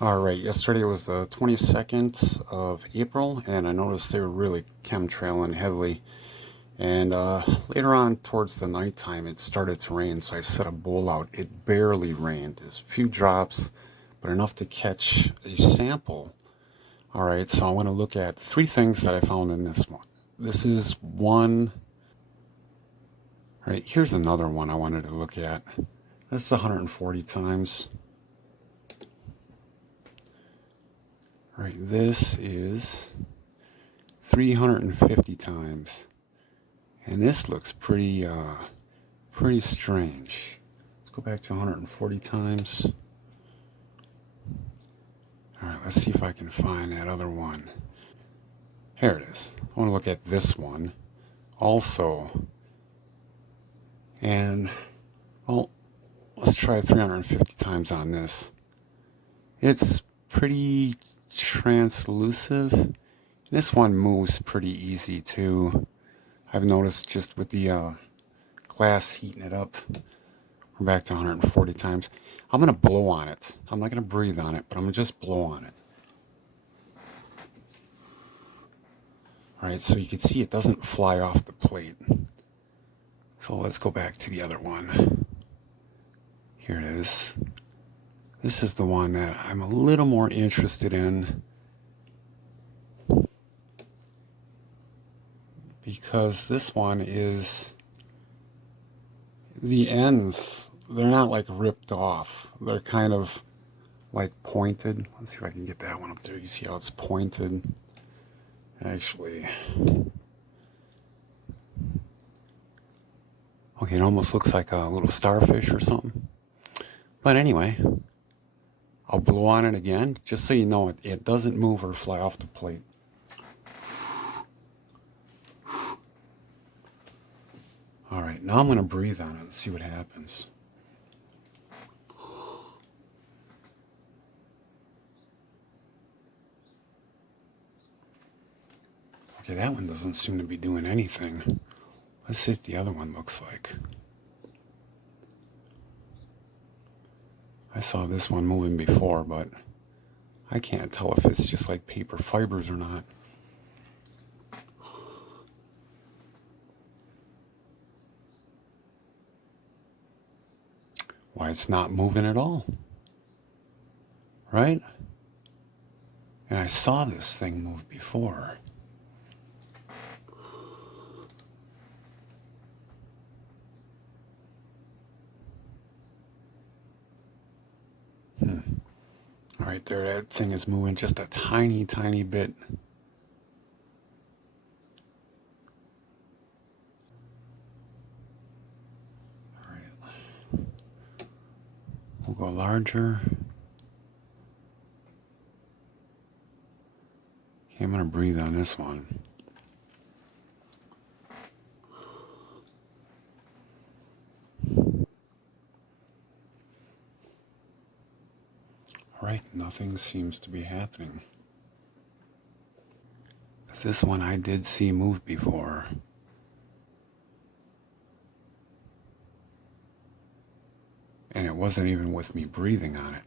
All right, yesterday was the 22nd of April, and I noticed they were really chemtrailing heavily. And later on, towards the nighttime, it started to rain, so I set a bowl out. It barely rained. There's a few drops, but enough to catch a sample. All right, so I want to look at three things that I found in this one. This is one. All right, here's another one I wanted to look at. This is 140 times. All right, this is 350 times. And this looks pretty strange. Let's go back to 140 times. All right, let's see if I can find that other one. Here it is. I want to look at this one also. And, well, let's try 350 times on this. It's pretty translucent. This one moves pretty easy too. I've noticed just with the glass heating it up. We're back to 140 times. I'm going to blow on it. I'm not going to breathe on it, but I'm going to just blow on it. All right, so you can see it doesn't fly off the plate. So let's go back to the other one. Here it is. This is the one that I'm a little more interested in, because this one is, the ends, they're not like ripped off. They're kind of like pointed. Let's see if I can get that one up there. You see how it's pointed? Actually, okay, it almost looks like a little starfish or something. But anyway, I'll blow on it again, just so you know it doesn't move or fly off the plate. All right, now I'm going to breathe on it and see what happens. Okay, that one doesn't seem to be doing anything. Let's see what the other one looks like. I saw this one moving before, but I can't tell if it's just like paper fibers or not. Why, it's not moving at all. Right? And I saw this thing move before. All right, there, that thing is moving just a tiny, tiny bit. All right, we'll go larger. Okay, I'm gonna breathe on this one. All right, nothing seems to be happening. This one I did see move before. And it wasn't even with me breathing on it.